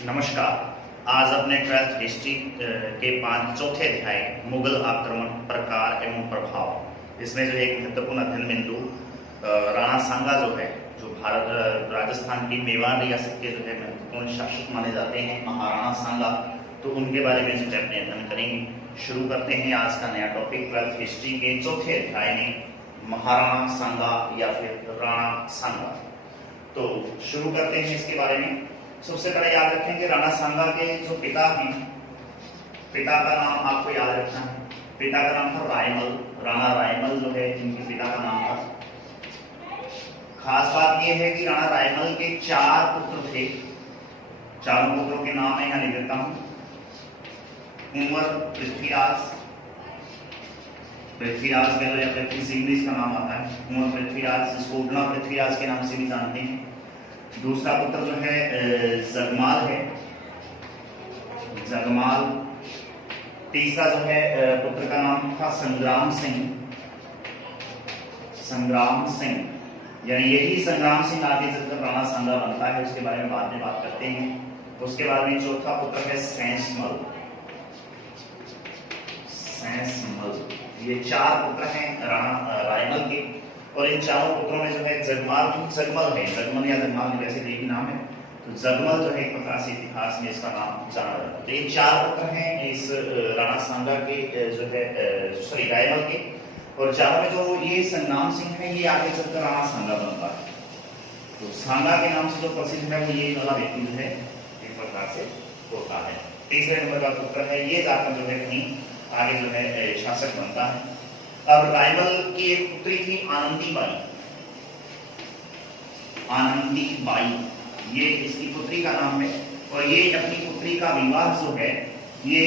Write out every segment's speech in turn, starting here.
नमस्कार। आज अपने 12th हिस्ट्री के चौथे अध्याय मुगल आक्रमण प्रकार एवं प्रभाव, इसमें जो एक महत्वपूर्ण अध्ययन बिंदु राणा सांगा जो है, जो भारत राजस्थान की मेवाड़ रियासत के जो है महत्वपूर्ण शासक माने जाते हैं, महाराणा सांगा, तो उनके बारे में जो है अपने अध्ययन करेंगे। शुरू करते हैं आज का नया टॉपिक 12th हिस्ट्री के चौथे अध्याय में महाराणा सांगा या फिर राणा सांगा। तो शुरू करते हैं इसके बारे में। सबसे पहले याद रखेंगे राणा सांगा के जो पिता हैं, पिता का नाम आपको याद रखना है। पिता का नाम था रायमल, राणा रायमल जो है इनके पिता का नाम था। खास बात यह है कि राणा रायमल के 4 पुत्र थे। चारों पुत्रों के नाम मैं यहाँ लिख देता हूँ। कुंवर पृथ्वीराज, पृथ्वीराज कह लो या पृथ्वी सिंह भी इसका नाम आता है। कुंवर पृथ्वीराज, जिसको उड़ना पृथ्वीराज के नाम से भी जानते हैं। दूसरा पुत्र जो है जगमाल है, जगमाल। तीसरा जो है पुत्र का नाम था संग्राम सिंह, संग्राम सिंह, यानी यही संग्राम सिंह आगे चलकर राणा सांगा बनता है, उसके बारे में बाद में बात करते हैं। उसके बाद में चौथा पुत्र है सैंसमल, सैंसमल। ये 4 पुत्र हैं राणा रायमल के, और इन चारों पुत्रों में जो है जगमाल है, जगमल या जगमाल वैसे एक ही नाम है, तो जगमल जो है एक प्रकार से इतिहास में इसका नाम जाना जाता है। तो ये 4 पुत्र हैं इस राणा सांगा के जो है रायमल के, और चारों में जो ये संग्राम सिंह है ये आगे चलकर राणा सांगा बनता है। तो सांगा के नाम से जो प्रसिद्ध है वो ये वाला व्यक्ति जो है एक प्रकार से होता है। तीसरे नंबर का पुत्र है, ये जाकर जो है कहीं आगे जो है शासक बनता है। अब रायमल की एक पुत्री थी आनंदी बाई, आनंदी बाई, ये इसकी पुत्री का नाम है। और ये अपनी पुत्री का विवाह जो है ये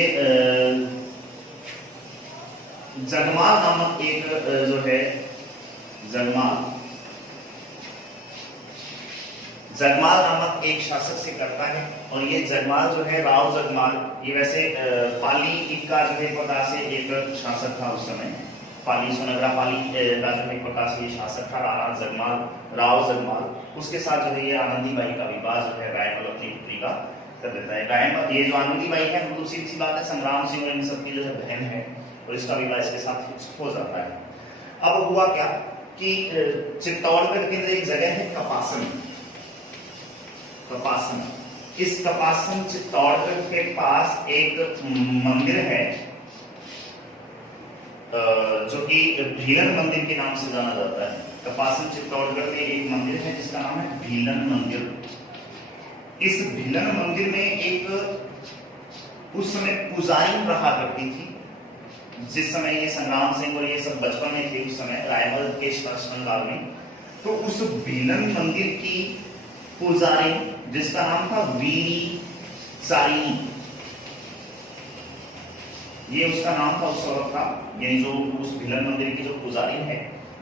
जगमाल नामक एक जो है जगमाल नामक एक शासक से करता है। और ये जगमाल जो है राव जगमाल, ये वैसे पाली का जो है प्रकार से एक शासक था उस समय। पाली सोनगरा पाली का जो है प्रकार से ये शासक था राणा जगमाल, राव जगमाल। उसके साथ जो है ये आनंदी बाई का विवाह जो है रायमल अपनी पुत्री का कर देता है। रायमल, ये जो आनंदी बाई है मतलब सीधी सी बात है संग्राम सिंह और इन सबकी जो है बहन है, और इसका विवाह इसके साथ हो जाता है। अब हुआ क्या कि चित्तौड़गढ़ के अंदर एक जगह है कपासन, कपासन। इस कपासन चित्तौड़गढ़ के पास एक मंदिर है जो कि भीलन मंदिर के नाम से जाना जाता है। कपासन चित्तौड़गढ़ में एक मंदिर है जिसका नाम है भीलन मंदिर। इस भीलन मंदिर में एक उस समय पुजारी रहा करती थी। जिस समय ये संग्राम सिंह और ये सब बचपन में थे, उस समय रायमल के शासनकाल में, तो उस भीलन मंदिर की पुजारी जिसका नाम था वीरी चारिणी, ये उसका नाम था उस वक्त का। ये जो उस भीलन मंदिर की जो पुजारी है,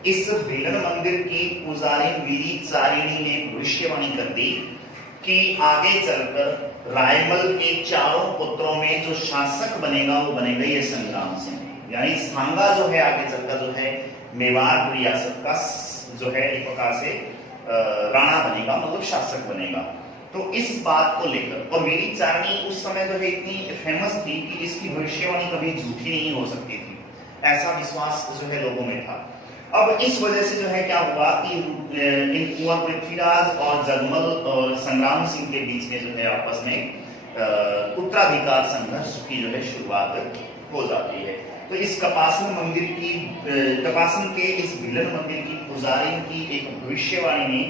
इस भीलन मंदिर की पुजारी वीरी चारिणी ने भविष्यवाणी कर दी कि आगे चलकर रायमल के 4 पुत्रों में जो शासक बनेगा वो बनेगा ये संग्राम सिंह। यानी सांगा जो है आगे चलकर जो है मेवाड़ रियासत का जो है एक प्रकार से राणा बनेगा, मतलब शासक बनेगा। तो इस बात को लेकर, और वीरी चारिणी उस समय जो है इतनी फेमस थी कि इसकी भविष्यवाणी कभी झूठी नहीं हो सकती थी, ऐसा विश्वास जो है लोगों में था। अब इस वजह से जो है क्या हुआ कि इन कुंवर पृथ्वीराज और जगमल और संग्राम सिंह के बीच में जो है आपस में उत्तराधिकार संघर्ष की जो है शुरुआत हो जाती है। तो इस कपासन मंदिर की, कपासन के इस भीलन मंदिर की पुजारी की एक भविष्यवाणी ने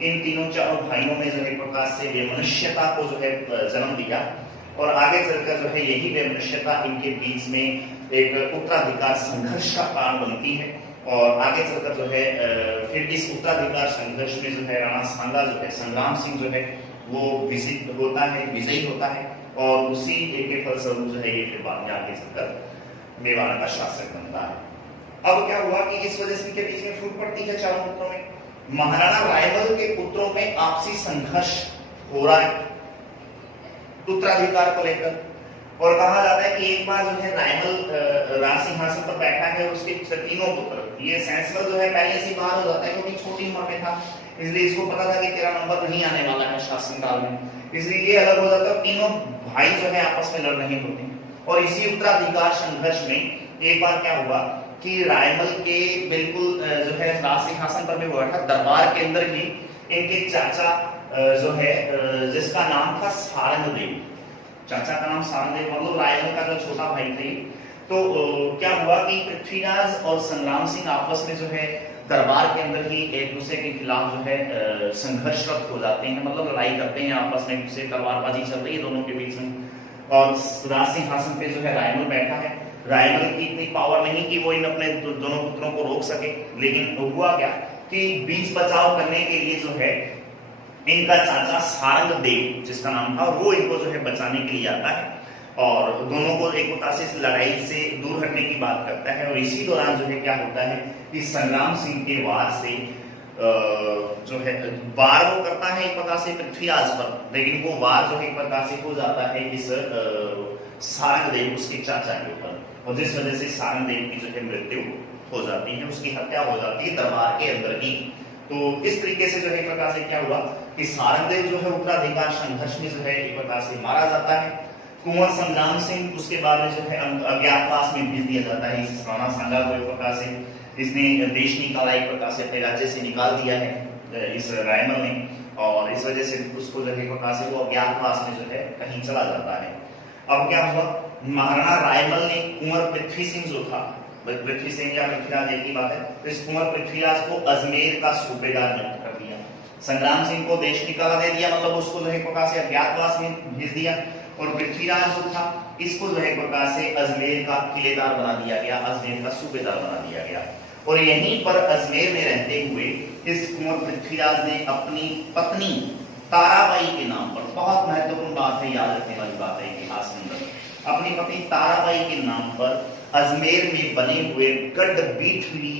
इन तीनों 4 भाइयों में जो है प्रकार से वैमनस्यता को जो है जन्म दिया, और आगे चलकर जो है यही वैमनस्यता इनके बीच में एक उत्तराधिकार संघर्ष का कारण बनती है। और आगे चलकर जो है फिर इस उत्तराधिकार संघर्ष में जो है राणा सांगा जो है, संग्राम सिंह जो है वो विजित होता है, विजयी होता है, और उसी के फलस्वरूप जो है ये फिर बाद में आगे चलकर मेवाड़ का शासक बनता है। अब क्या हुआ कि इस वजह से इनके बीच में फूट पड़ती है 4 पुत्रों में। महाराणा रायमल के पुत्रों में आपसी संघर्ष हो रहा है उत्तराधिकार को लेकर। और कहा जाता है कि एक बार जो है रायमल राज सिंहासन पर बैठा है और उसके तीनों पुत्र, ये सैंसवर जो है पहले से बाहर हो जाता है क्योंकि छोटी उम्र में था, इसलिए इसको पता था कि तेरा नंबर नहीं आने वाला है शासनकाल में, इसलिए ये अलग हो जाता है। तीनों भाई जो है आपस में लड़ रहे होते हैं और इसी उत्तराधिकार संघर्ष में एक बार क्या हुआ कि रायमल के बिल्कुल जो है राज सिंहासन पर भी बैठा, दरबार के अंदर ही इनके चाचा जो है जिसका नाम था सारंगदेव, चाचा का नाम सारंगदेव, मतलब रायमल का जो छोटा भाई थे। तो क्या हुआ कि पृथ्वीराज और संग्राम सिंह आपस में जो है दरबार के अंदर ही एक दूसरे के खिलाफ जो है संघर्षरत हो जाते हैं, मतलब लड़ाई करते हैं आपस में, एक दूसरे तलवारबाजी चल रही है दोनों के बीच में। और राज सिंहासन पे जो है रायमल बैठा है, रायमल की इतनी पावर नहीं कि वो इन अपने दोनों पुत्रों को रोक सके, लेकिन हुआ क्या कि बीच बचाव करने के लिए जो है इनका चाचा सारंगदेव जिसका नाम था, वो इनको जो है बचाने के लिए आता है और दोनों को एकता से इस लड़ाई से दूर हटने की बात करता है। और इसी दौरान जो है क्या होता है कि संग्राम सिंह के वार से जो है वार वो करता है एक प्रकार से पृथ्वीराज पर, लेकिन वो वार जो है एक प्रकार से हो जाता है इस सारंगदेव उसके चाचा के ऊपर, और जिस वजह से सारंगदेव की जो है मृत्यु हो जाती है, उसकी हत्या हो जाती है दरबार के अंदर ही। तो इस तरीके से जो है एक प्रकार से क्या हुआ कि सारंगदेव जो है उत्तराधिकार संघर्ष में जो है एक प्रकार से मारा जाता है। कुंवर संग्राम सिंह उसके बाद में जो है अज्ञातवास में भेज दिया जाता है। इस राणा सांगा को एक प्रकार से इसने देश निकाला, एक प्रकार से अपने राज्य से निकाल दिया है इस रायमल ने, और इस वजह से उसको जो है एक प्रकार से वो अज्ञातवास में जो है कहीं चला जाता है। अब क्या हुआ, महाराणा रायमल ने कुंवर पृथ्वी सिंह जो था, पृथ्वी सिंह या पृथ्वीराज एक ही बात है, तो इस कुंवर पृथ्वीराज को अजमेर का सूबेदार नियुक्त कर दिया। संग्राम सिंह को देश निकाला दे दिया, मतलब उसको जो है एक प्रकार से अज्ञातवास में भेज दिया, और पृथ्वीराज जो था इसको जो है एक प्रकार से अजमेर का किलेदार बना दिया गया, अजमेर का सूबेदार बना दिया गया। और यहीं पर अजमेर में रहते हुए इस कुंवर पृथ्वीराज ने अपनी पत्नी ताराबाई के नाम पर, बहुत महत्वपूर्ण बात है, याद रखने वाली बात है इतिहास के अंदर, अपनी पत्नी ताराबाई के नाम पर अजमेर में बने हुए गढ़बीठली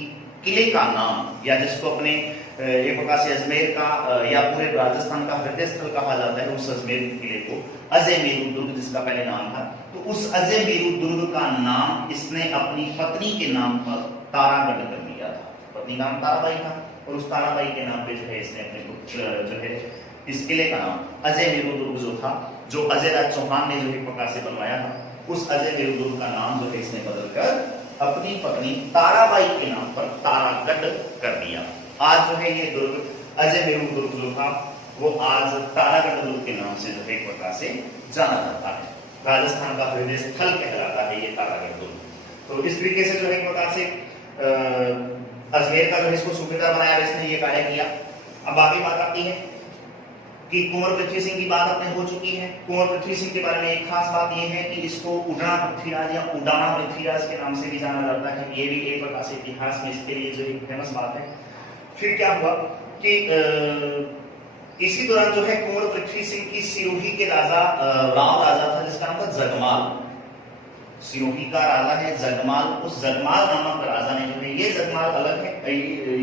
किले का नाम, या जिसको अपने एक प्रकार से अजमेर का या पूरे राजस्थान का हृदय स्थल कहा जाता है, उस अजमेर किले को अजय मेरू दुर्ग जिसका पहले नाम था, तो उस अजय मेरू दुर्ग का नाम इसने अपनी पत्नी के नाम पर तारागढ़ कर दिया था। पत्नी नाम ताराबाई था और उस ताराबाई के नाम पे जो है इसने अपने जो है इस किले का नाम अजय मेरू दुर्ग जो था, जो अजय राज चौहान ने जो एक प्रकार से बनवाया था, उस अजय मेरू दुर्ग का नाम जो है इसने बदलकर अपनी पत्नी ताराबाई के नाम पर तारागढ़ कर दिया। आज जो है ये दुर्ग अजय मेरू दुर्ग जो था वो आज तारागढ़ दुर्ग के नाम से जो है एक प्रकार से जाना जाता है। राजस्थान का हृदय स्थल कहलाता है ये तारागढ़ दुर्ग। तो इस तरीके से जो है एक प्रकार से अजमेर का जो है इसको सूबेदार बनाया, इसने ये कार्य किया। अब बाकी बात आती है कि कुंवर पृथ्वी सिंह की बात अपने हो चुकी है। कुंवर पृथ्वी सिंह के बारे में एक खास बात यह है कि इसको उड़ना पृथ्वीराज या उड़ाना पृथ्वीराज के नाम से भी जाना जाता है। ये भी एक प्रकार से इतिहास में इसके लिए जो एक फेमस बात है। फिर क्या हुआ कि इसी दौरान जो है कुंवर पृथ्वी सिंह की सिरोही के राजा राव राजा था जिसका नाम था जगमाल। सिरोही का राजा है जगमाल। उस जगमाल नामक राजा ने जो है, ये जगमाल अलग है,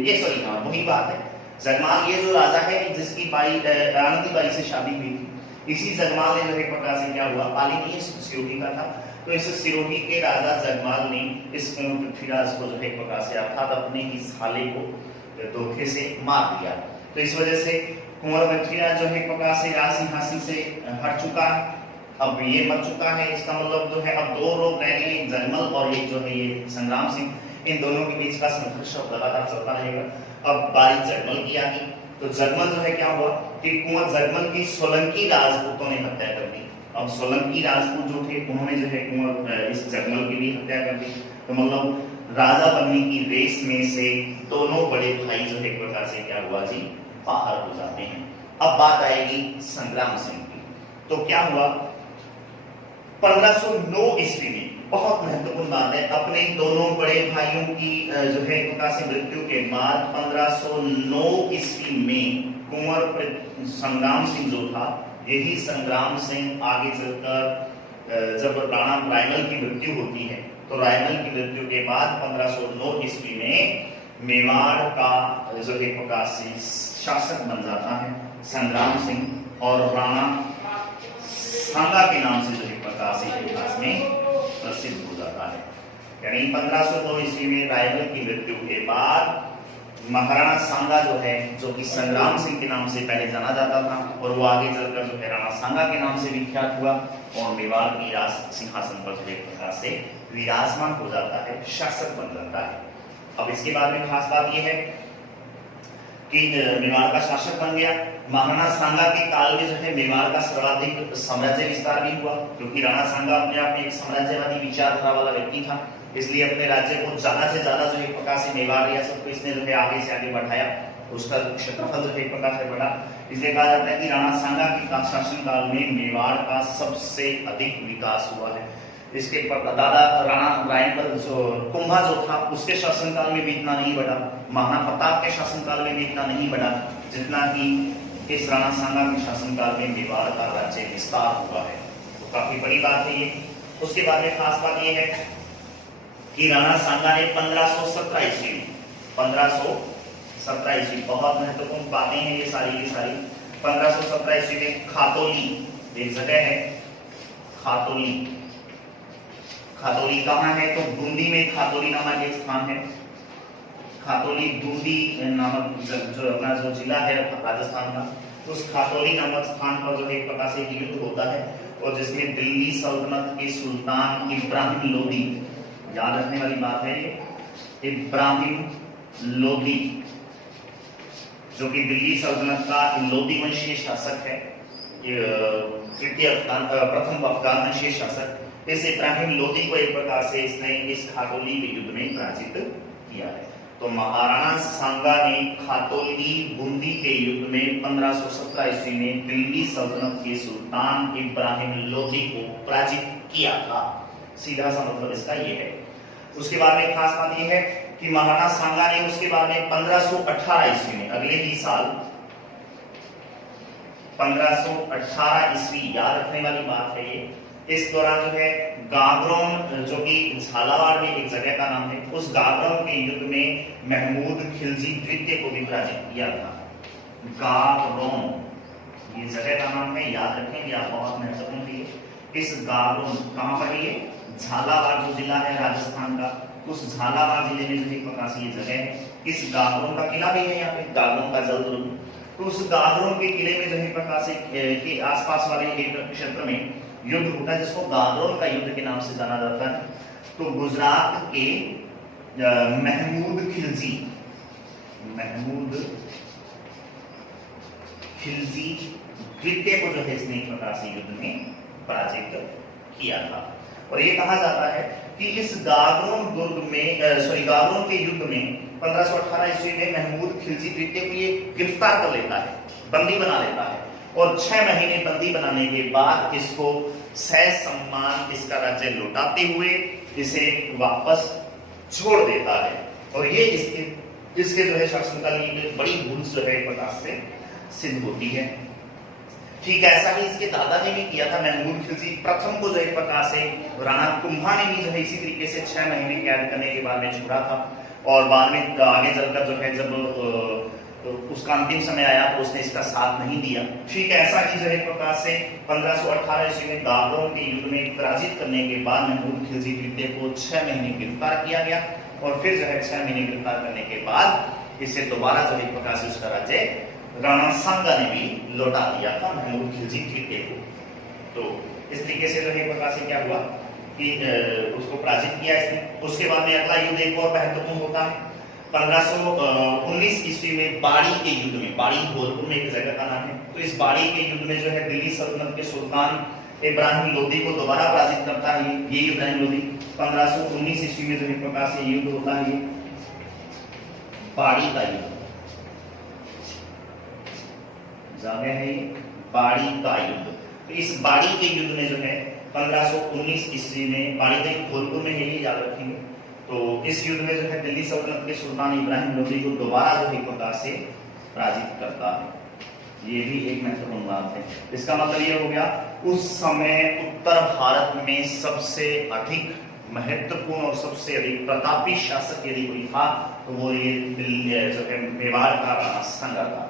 ये सॉरी हाँ वही बात है, जगमाल ये जो राजा है जिसकी बाई आनंदी बाई से शादी हुई थी, इसी जगमाल ने जो एक प्रकार से क्या हुआ, पाली नहीं सिरोही का था, तो इस सिरोही के राजा जगमाल ने इस पृथ्वीराज को जो है एक प्रकार से अर्थात अपने ही साले को धोखे से मार दिया। तो इस वजह से कुंवर पृथ्वीराज जो है एक प्रकार से राज सिंहासन से हट चुका है, अब ये मर चुका है। इसका मतलब जो है अब दो लोग रह गए, एक जगमल और एक जो है ये संग्राम सिंह। इन दोनों के बीच का संघर्ष लगातार चलता रहेगा। अब बारी जगमल की आ गई, तो जगमल जो है क्या हुआ कि कुंवर जगमल की सोलंकी राजपूतों ने हत्या कर दी। अब सोलंकी राजपूत जो थे उन्होंने जो है कुंवर इस जगमल की भी हत्या कर दी। तो मतलब राजा बनने की रेस में से दोनों बड़े भाई जो है एक प्रकार से क्या हुआ जी, बाहर हो जाते हैं। अब बात आएगी संग्राम सिंह की। तो क्या हुआ, 1509 ईस्वी में, बहुत महत्वपूर्ण बात है, अपने दोनों बड़े भाइयों की जो है एक प्रकार से मृत्यु के बाद 1509 ईस्वी में कुंवर संग्राम सिंह जो था, यही संग्राम सिंह आगे चलकर जब राणा रायमल की मृत्यु होती है, तो रायमल की मृत्यु के बाद 1509 ईस्वी में मेवाड़ का जो एक प्रकार से शासक बन जाता है संग्राम सिंह, और राणा सांगा के नाम से जो प्रकार से इतिहास में प्रसिद्ध हो जाता है। यानी 1502 ईस्वी में रायगढ़ की मृत्यु के बाद महाराणा सांगा जो है, जो कि संग्राम सिंह के नाम से पहले जाना जाता था और वो आगे चलकर जो है राणा सांगा के नाम से विख्यात हुआ और मेवाड़ की राज सिंहासन पर जो एक प्रकार से विराजमान हो जाता है, शासक बन जाता है। अब इसके बाद में खास बात यह है कि मेवाड़ का शासक बन गया। महाराणा सांगा के काल में जो है मेवाड़ का सर्वाधिक साम्राज्य विस्तार भी हुआ, क्योंकि राणा सांगा अपने आप में एक साम्राज्यवादी विचारधारा वाला व्यक्ति था, इसलिए अपने राज्य को ज्यादा से ज्यादा जो एक प्रकार से मेवाड़ रियासत को इसने जो है आगे से आगे बढ़ाया, उसका क्षेत्रफल जो है एक प्रकार से बढ़ा। इसलिए कहा जाता है कि राणा सांगा के शासन काल में मेवाड़ का सबसे अधिक विकास हुआ है। इसके दादा राणा रायनपल जो कुंभा जो था उसके शासनकाल में भी इतना नहीं बढ़ा, महाराणा प्रताप के शासनकाल में भी इतना नहीं बढ़ा जितना कि इस राणा सांगा के शासनकाल में मेवाड़ का राज्य विस्तार हुआ है। तो काफी बड़ी बात है ये। उसके बाद में खास बात ये है कि राणा सांगा ने 1517 ईस्वी में 1517 ईस्वी, बहुत महत्वपूर्ण बातें हैं ये सारी की सारी। 1517 ईस्वी में खातौली एक जगह है, खातौली। खातौली कहाँ है? तो बूंदी में खातौली नामक एक स्थान है। खातौली बूंदी नामक जो अपना जो जिला है राजस्थान का, उस खातौली नामक स्थान पर जो एक प्रकार से युद्ध होता है और जिसमें दिल्ली सल्तनत के सुल्तान इब्राहिम लोदी, याद रखने वाली बात है ये, इब्राहिम लोदी जो कि दिल्ली सल्तनत का लोदी वंशीय शासक है, प्रथम अफगान वंशीय शासक, इस इब्राहिम लोदी को एक प्रकार से इसने इस खातौली के युद्ध में पराजित किया है। तो महाराणा सांगा ने खातौली बूंदी के युद्ध में 1517 ईस्वी में दिल्ली सल्तनत के सुल्तान इब्राहिम लोदी को पराजित किया था। सीधा सा मतलब इसका ये है। उसके बाद में खास बात यह है कि महाराणा सांगा ने उसके बाद में 1518 ईस्वी में, अगले ही साल 1518 ईस्वी, याद रखने वाली बात है ये, इस दौरान जो है गागरोन जो कि झालावाड़ में एक जगह का नाम है, उस गागरोन के युद्ध में महमूद खिलजी द्वितीय को भी पराजित किया था। गागरोन ये जगह का नाम है, याद रखेंगे आप, बहुत महत्वपूर्ण है। इस गागरोन कहां पर है? झालावाड़ जो जिला है राजस्थान का, उस झालावाड़ जिले में जो एक प्रकार से ये जगह है। इस गागरोन का किला भी है यहाँ पे, गागरोन का जल दुर्ग। तो उस गागरोन के किले में जो है प्रकार से के आसपास वाले एक क्षेत्र में युद्ध होता है जिसको गागरोन का युद्ध के नाम से जाना जाता है। तो गुजरात के महमूद खिलजी द्वितीय को जो है इसने एक प्रकार से युद्ध में पराजित किया था। और ये कहा जाता है कि इस गागरोन दुर्ग में गागरोन के युद्ध में 1518 ईस्वी में महमूद खिलजी द्वितीय को ये गिरफ्तार कर लेता है, बंदी बना लेता है और 6 महीने बंदी बनाने के बाद इसको सह सम्मान इसका राज्य लौटाते हुए इसे वापस छोड़ देता है। और ये इसके जो है शासनकाल की बड़ी भूल जो है एक प्रकार से सिद्ध होती है। ठीक है, ऐसा ही इसके दादा ने भी किया था। महमूद खिलजी प्रथम को जो एक प्रकार से राणा कुंभा ने भी जो है इसी तरीके से 6 महीने कैद करने के बाद में छोड़ा था और बाद में आगे चलकर जो है जब तो उसका अंतिम समय आया तो उसने इसका साथ नहीं दिया। ठीक है, ऐसा ही जो है प्रकार से 1518 ईस्वी में गागरोन के युद्ध में पराजित करने के बाद महमूद खिलजी द्वितीय को 6 महीने गिरफ्तार किया गया और फिर जो है 6 महीने गिरफ्तार करने के बाद इसे दोबारा जो है प्रकार से उसका राज्य राणा सांगा ने भी लौटा दिया था महमूद खिलजी द्वितीय को। तो इस तरीके से जो है प्रकार से क्या हुआ कि उसको पराजित किया इसने। उसके बाद में अगला युद्ध एक और महत्वपूर्ण होता है 1519 ईस्वी में बाड़ी के युद्ध में, बाड़ी भोजपुर में एक जगह का नाम है। तो इस बाड़ी के युद्ध में जो है दिल्ली सल्तनत के सुल्तान इब्राहिम लोदी को दोबारा पराजित करता है ये इब्राहिम लोदी। 1519 ईस्वी में जो है प्रकार से युद्ध होता है ये बाड़ी का युद्ध, जगह है ये बाड़ी का युद्ध। तो इस बाड़ी के युद्ध में जो है 1519 ईस्वी में, बाड़ी का युद्ध भोजपुर में है ये याद रखेंगे। तो इस युद्ध में जो है दिल्ली सल्तनत के सुल्तान इब्राहिम लोदी को दोबारा जो है प्रकार से पराजित करता है। ये भी एक महत्वपूर्ण बात है। इसका मतलब ये हो गया उस समय उत्तर भारत में सबसे अधिक महत्वपूर्ण और सबसे अधिक प्रतापी शासक यदि कोई था तो वो ये जो है मेवाड़ का राणा सांगा था।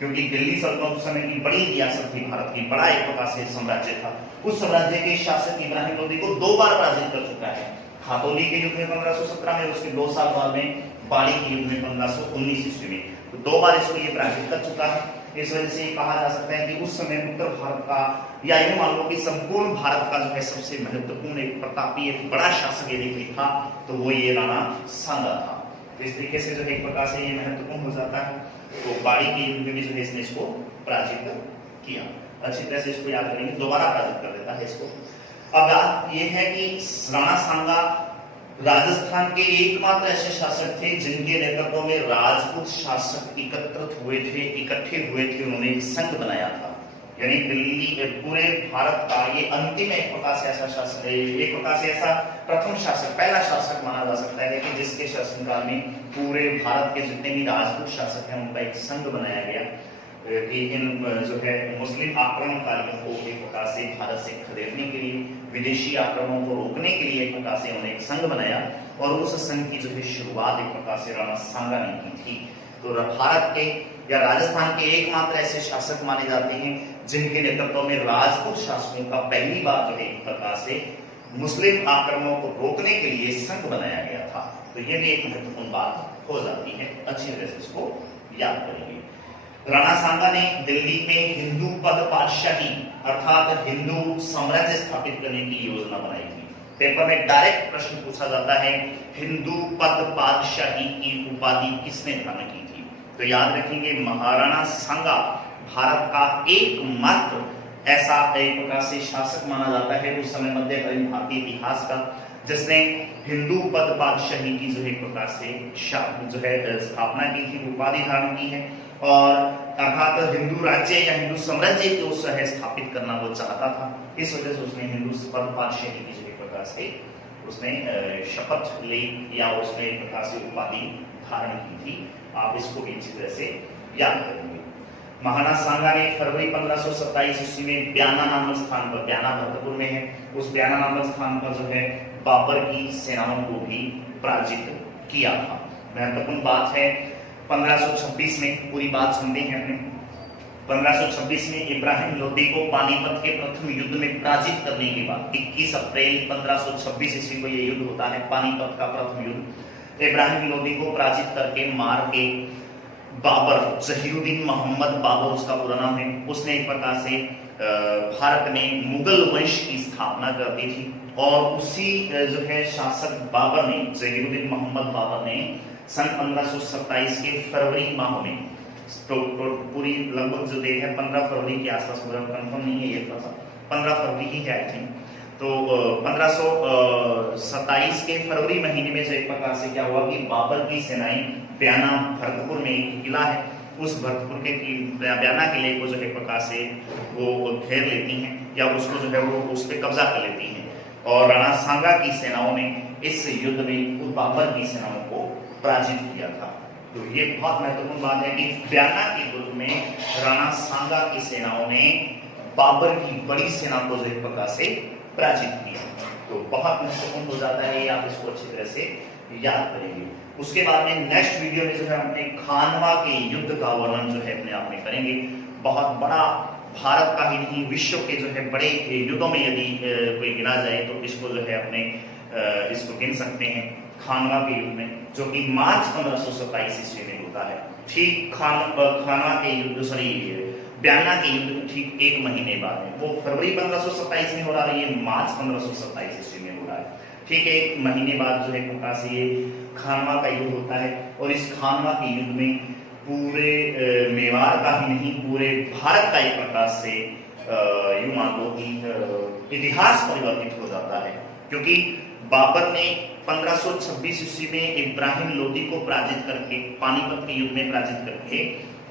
क्योंकि दिल्ली सल्तनत उस समय की बड़ी रियासत थी भारत की, बड़ा एक प्रकार से साम्राज्य था। उस साम्राज्य के शासक इब्राहिम लोदी को 2 बार पराजित कर चुका है, खातौली के युद्ध में 1517 में, उसके 2 साल बाद में बाड़ी के युद्ध में 1519 ईस्वी में, तो 2 बार इसको ये पराजित कर चुका है। इस वजह से कहा जा सकता है कि उस समय उत्तर भारत का या यूं मान लो कि संपूर्ण भारत का जो है सबसे महत्वपूर्ण एक प्रतापी एक बड़ा शासक यदि कोई था तो वो ये राणा सांगा था। तो इस तरीके से जो है एक प्रकार से ये महत्वपूर्ण हो जाता है। तो बाड़ी के युद्ध में भी जो है इसने इसको पराजित किया। अच्छी तरह से इसको याद करेंगे, दोबारा पराजित कर देता है इसको। अब बात ये है कि राणा सांगा राजस्थान के एकमात्र ऐसे शासक थे जिनके नेतृत्व में राजपूत शासक इकट्ठे हुए थे, उन्होंने एक संघ बनाया था। यानी दिल्ली पूरे भारत का ये अंतिम एक प्रकार से ऐसा शासक, एक प्रकार से ऐसा प्रथम शासक, पहला शासक माना जा सकता है कि जिसके शासनकाल में पूरे भारत के जितने भी राजपूत शासक हैं उनका एक संघ बनाया गया कि इन जो है मुस्लिम आक्रमणकारियों को एक प्रकार से भारत से खदेड़ने के लिए, विदेशी आक्रमणों को रोकने के लिए एक प्रकार से उन्होंने एक संघ बनाया और उस संघ की जो है शुरुआत एक प्रकार से राणा सांगा ने की थी। तो भारत के या राजस्थान के एकमात्र ऐसे शासक माने जाते हैं जिनके नेतृत्व में राजपूत शासकों का पहली बार जो है एक प्रकार से मुस्लिम आक्रमणों को रोकने के लिए संघ बनाया गया था। तो ये भी एक महत्वपूर्ण बात हो जाती है, अच्छी तरह से इसको याद करेंगे। राणा सांगा ने दिल्ली में हिंदू पद पातशाही अर्थात हिंदू साम्राज्य स्थापित करने की योजना बनाई थी। पेपर में डायरेक्ट प्रश्न पूछा जाता है, हिंदू पद पातशाही की उपाधि किसने धारण की थी? तो याद रखेंगे महाराणा सांगा भारत का एकमात्र ऐसा एक प्रकार से शासक माना जाता है उस समय मध्यकालीन भारतीय इतिहास का जिसने हिंदू पद पातशाही की जो एक प्रकार से जो है स्थापना की थी, उपाधि धारण की है। और अर्थात हिंदू राज्य या हिंदू साम्राज्य को स्थापित करना वो चाहता था। इस वजह से उसने हिंदू पद पातशाही की जो एक प्रकार से उसने शपथ ली या उसने एक प्रकार से उपाधि धारण की थी। आप इसको भी अच्छी तरह से याद करेंगे। महाराणा सांगा ने फरवरी 1527 ईस्वी में ब्याना नामक स्थान पर, ब्याना भरतपुर में है, उस ब्याना नामक स्थान पर जो है बाबर की सेनाओं को भी पराजित किया था। महत्वपूर्ण बात है 1526 में, पूरी बात सुनते हैं अपने। 1526 में इब्राहिम लोदी को पानीपत के प्रथम युद्ध में पराजित करने के बाद 21 अप्रैल 1526 ईस्वी को यह युद्ध होता है, पानीपत का प्रथम युद्ध। इब्राहिम लोदी को पराजित करके मार के बाबर, जहीरुद्दीन मोहम्मद बाबर उसका पूरा नाम है, उसने एक प्रकार से भारत में मुगल वंश की स्थापना कर दी थी। और उसी जो है शासक बाबर ने, जहीरुद्दीन मोहम्मद बाबर ने सन 1527 के फरवरी माह में, तो पूरी लगभग जो डेट है 15 फरवरी के आसपास, पूरा कंफर्म नहीं है ये, 15 फरवरी ही है आई थिंक। तो 1527 के फरवरी महीने में जो एक प्रकार से क्या हुआ कि बाबर की सेनाएं ब्याना भरतपुर में एक किला है, उस भरतपुर के ब्याना किले को जो एक प्रकार से वो घेर लेती हैं या उसको जो है वो उस पर कब्जा कर लेती हैं। और राणा सांगा की सेनाओं ने इस युद्ध में उस बाबर की सेनाओं को पराजित किया था। तो ये बहुत महत्वपूर्ण बात है कि ब्याना के युद्ध में राणा सांगा की सेनाओं ने बाबर की बड़ी सेना को जो एक प्रकार से पराजित किया। तो बहुत महत्वपूर्ण हो जाता है, आप इसको अच्छी तरह से याद करेंगे। उसके बाद में नेक्स्ट वीडियो में जो है अपने खानवा के युद्ध का वर्णन जो है अपने आप में करेंगे। बहुत बड़ा, भारत का ही नहीं विश्व के जो है बड़े युद्धों में यदि कोई गिना जाए तो इसको जो है अपने इसको गिन सकते हैं, खानवा के युद्ध में, जो कि मार्च 1527 ईस्वी में होता है। ठीक खानवा के युद्ध, सॉरी ब्याना के युद्ध ठीक एक महीने बाद में, वो फरवरी 1527 में हो रहा है, ये मार्च 1527 ईस्वी में हो रहा है। ठीक है, एक महीने बाद जो है प्रकार से ये खानवा का युद्ध होता है। और इस खानवा के युद्ध में पूरे मेवाड़ का ही नहीं पूरे भारत का एक प्रकार से यूं मान लो कि इतिहास परिवर्तित हो जाता है, क्योंकि बाबर ने 1526 ईस्वी में इब्राहिम लोदी को पराजित करके, पानीपत के युद्ध में पराजित करके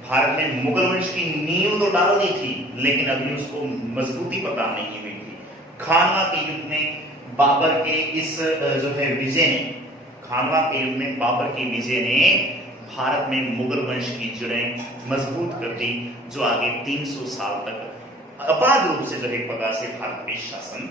भारत में मुगल वंश की नींव तो डाल दी थी, लेकिन अभी उसको मजबूती प्रदान नहीं हुई थी। खानवा के युद्ध में बाबर के इस जो है विजय ने, खानवा के युद्ध में बाबर के विजय ने भारत में मुगल वंश की जड़ें मजबूत कर दी, जो आगे 300 साल तक अबाध रूप से जो एक प्रकार से भारत में शासन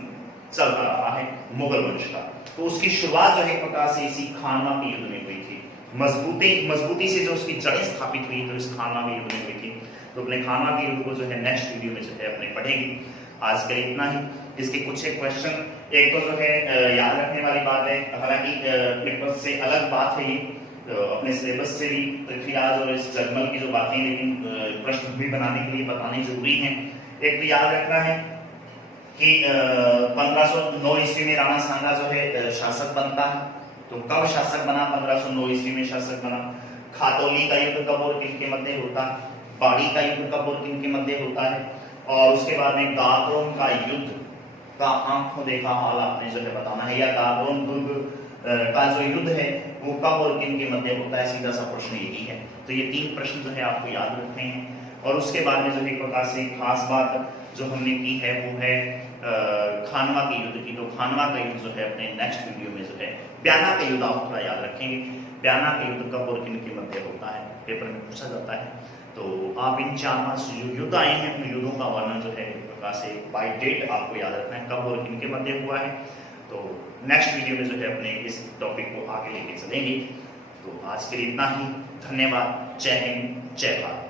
चल रहा है मुगल वंश का। तो उसकी शुरुआत जो है एक प्रकार से इसी खानवा के युद्ध में हुई थी। मजबूती से जो उसकी जड़ें स्थापित हुई तो इस खानवा के युद्ध में हुई थी। तो अपने खानवा के युद्ध को जो है नेक्स्ट वीडियो में जो है अपने पढ़ेंगे। आज के लिए इतना ही। इसके कुछ एक क्वेश्चन, एक तो जो है याद रखने वाली बात है, हालांकि पेपर से अलग बात है ये, अपने सिलेबस से भी पृथ्वीराज और इस जर्मल की जो बातें, लेकिन प्रश्न भी बनाने के लिए बताने जरूरी हैं। एक तो याद रखना है कि 1509 ईस्वी में राणा सांगा जो है शासक बनता है। तो कब शासक बना? 1509 ईस्वी में शासक बना। खातौली का युद्ध कब और किन के मध्य होता है? बाड़ी का युद्ध कब और किन के मध्य होता है? और उसके बाद में गागरोन का युद्ध का आंखों देखा हाल आपने जो है बताना है, या गागरोन दुर्ग का जो युद्ध है वो कब और किन के मध्य होता है, सीधा सा प्रश्न यही है। तो ये 3 प्रश्न जो है आपको याद रखने हैं। और उसके बाद में जो एक प्रकार से खास बात जो हमने की है वो है खानवा के युद्ध की। तो खानवा का युद्ध जो है अपने नेक्स्ट वीडियो में जो है, ब्याना का युद्ध आप थोड़ा याद रखेंगे, ब्याना का युद्ध कब और किन के मध्य होता है, पेपर में पूछा जाता है। तो आप इन 4-5 जो युद्ध आए हैं अपने युद्धों का वर्णन जो है एक प्रकार से बाय डेट आपको याद रखना है, कब और किन के मध्य हुआ है। तो नेक्स्ट वीडियो में जो है अपने इस टॉपिक को आगे लेके चलेंगे। तो आज के लिए इतना ही। धन्यवाद। जय हिंद, जय भारत।